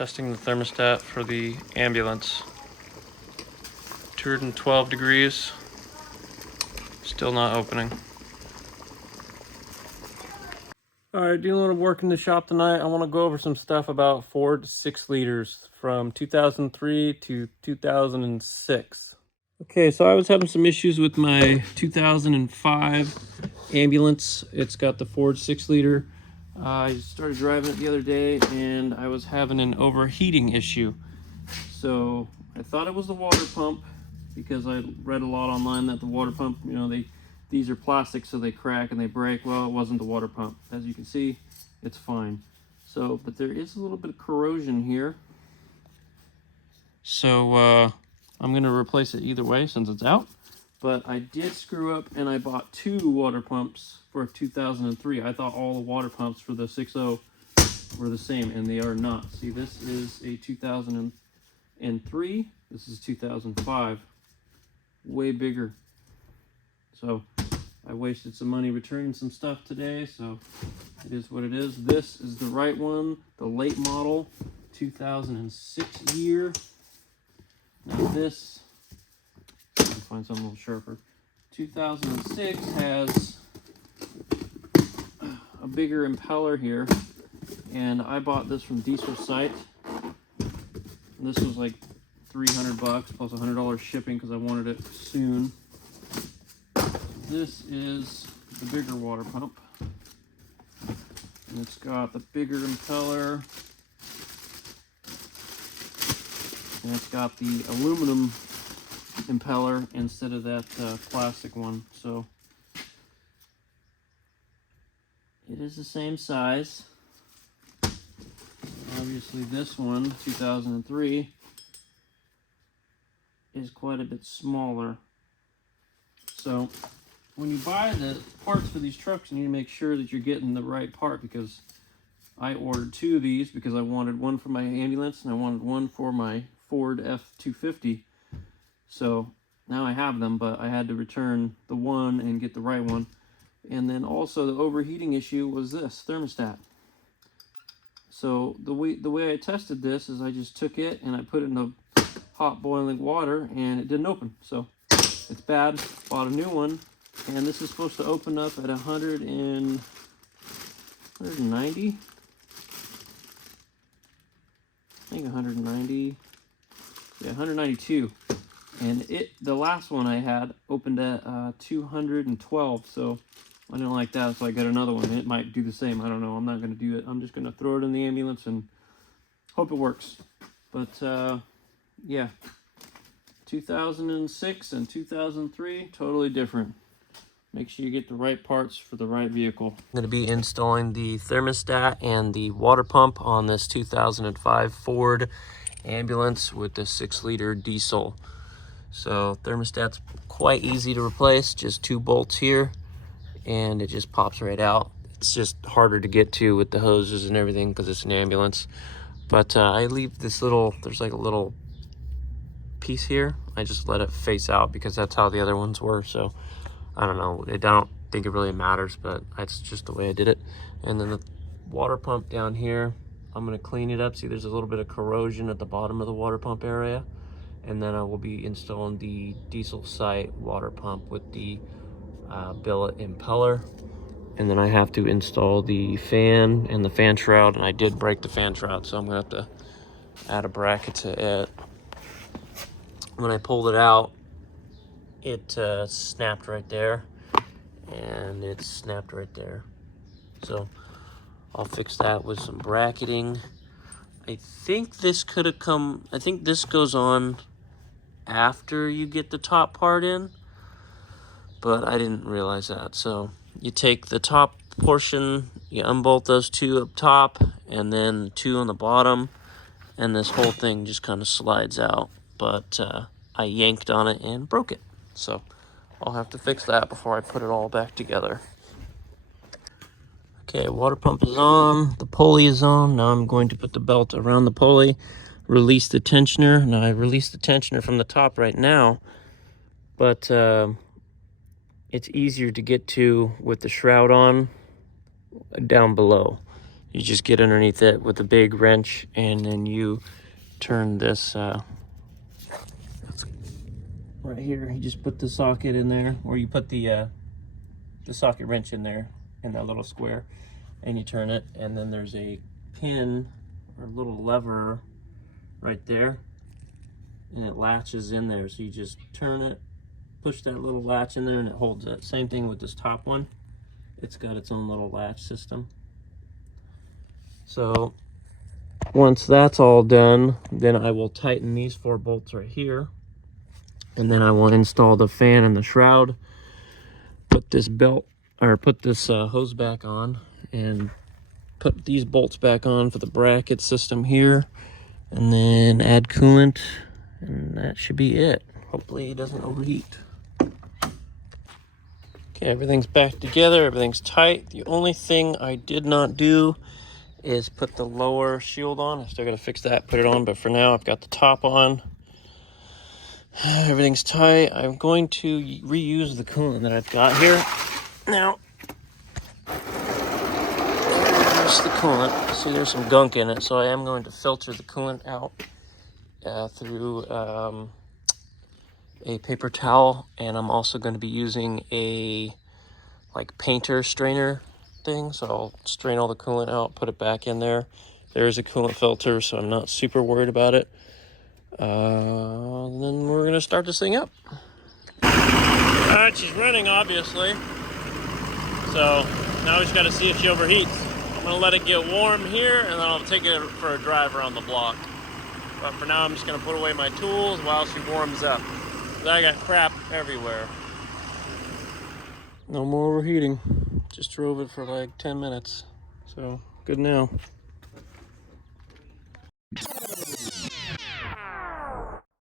Testing the thermostat for the ambulance. 212 degrees. Still not opening. Alright, doing a little work in the shop tonight. I want to go over some stuff about Ford 6 liters from 2003 to 2006. Okay, so I was having some issues with my 2005 ambulance. It's got the Ford 6 liter. I started driving it the other day and I was having an overheating issue. So I thought it was the water pump because I read a lot online that the water pump, you know, these are plastic so they crack and they break. Well, it wasn't the water pump. As you can see, it's fine. So, but there is a little bit of corrosion here. So I'm gonna replace it either way since it's out. But I did screw up and I bought 2 water pumps for 2003. I thought all the water pumps for the 6.0 were the same, and they are not. See, this is a 2003. This is 2005. Way bigger. So I wasted some money returning some stuff today, so it is what it is. This is the right one, the late model, 2006 year. Now this, I can find something a little sharper. 2006 has a bigger impeller here, and I bought this from Diesel site. This was like $300 plus $100 shipping because I wanted it soon. This is the bigger water pump, and it's got the bigger impeller, and it's got the aluminum impeller instead of that plastic one. So it is the same size. Obviously this one, 2003, is quite a bit smaller. So when you buy the parts for these trucks, you need to make sure that you're getting the right part, because I ordered 2 of these because I wanted one for my ambulance and I wanted one for my Ford F-250. So now I have them, but I had to return the one and get the right one. And then also the overheating issue was this thermostat. So the way I tested this is I just took it and I put it in the hot boiling water and it didn't open. So it's bad. Bought a new one, and this is supposed to open up at 190. I think 190. Yeah, 192. And the last one I had opened at 212. So I didn't like that, so I got another one. It might do the same. I don't know. I'm not going to do it. I'm just going to throw it in the ambulance and hope it works. But yeah, 2006 and 2003, totally different. Make sure you get the right parts for the right vehicle. I'm going to be installing the thermostat and the water pump on this 2005 Ford ambulance with the 6 liter diesel. So thermostat's quite easy to replace, just 2 bolts here, and it just pops right out. It's just harder to get to with the hoses and everything because it's an ambulance. But I leave this little, there's like a little piece here. I just let it face out because that's how the other ones were. So I don't know, I don't think it really matters, but that's just the way I did it. And then the water pump down here, I'm going to clean it up. See, there's a little bit of corrosion at the bottom of the water pump area. And then I will be installing the diesel site water pump with the billet impeller. And then I have to install the fan and the fan shroud, and I did break the fan shroud, so I'm gonna have to add a bracket to it. When I pulled it out, it snapped right there, and it snapped right there. So I'll fix that with some bracketing. I think this could have come, I think this goes on after you get the top part in, but I didn't realize that. So you take the top portion, you unbolt those 2 up top, and then 2 on the bottom, and this whole thing just kind of slides out. But I yanked on it and broke it. So I'll have to fix that before I put it all back together. Okay, water pump is on, the pulley is on. Now I'm going to put the belt around the pulley, release the tensioner. Now I released the tensioner from the top right now, but it's easier to get to with the shroud on down below. You just get underneath it with a big wrench, and then you turn this right here. You just put the socket in there, or you put the socket wrench in there in that little square, and you turn it, and then there's a pin or a little lever right there, and it latches in there. So you just turn it, push that little latch in there, and it holds it. Same thing with this top one. It's got its own little latch system. So once that's all done, then I will tighten these 4 bolts right here, and then I will install the fan and the shroud, put this belt, or put this hose back on, and put these bolts back on for the bracket system here, and then add coolant, and that should be it. Hopefully it doesn't overheat. Okay, everything's back together, everything's tight. The only thing I did not do is put the lower shield on. I still gotta fix that, put it on, but for now I've got the top on. Everything's tight. I'm going to reuse the coolant that I've got here. Now, there's the coolant. See, there's some gunk in it, so I am going to filter the coolant out through a paper towel, and I'm also going to be using a like painter strainer thing, so I'll strain all the coolant out, put it back in there. There's a coolant filter, so I'm not super worried about it. Then we're gonna start this thing up. All right, she's running, obviously, so now we just got to see if she overheats. I'm gonna let it get warm here, and then I'll take it for a drive around the block. But for now, I'm just gonna put away my tools while she warms up, because I got crap everywhere. No more overheating. Just drove it for like 10 minutes, so good now.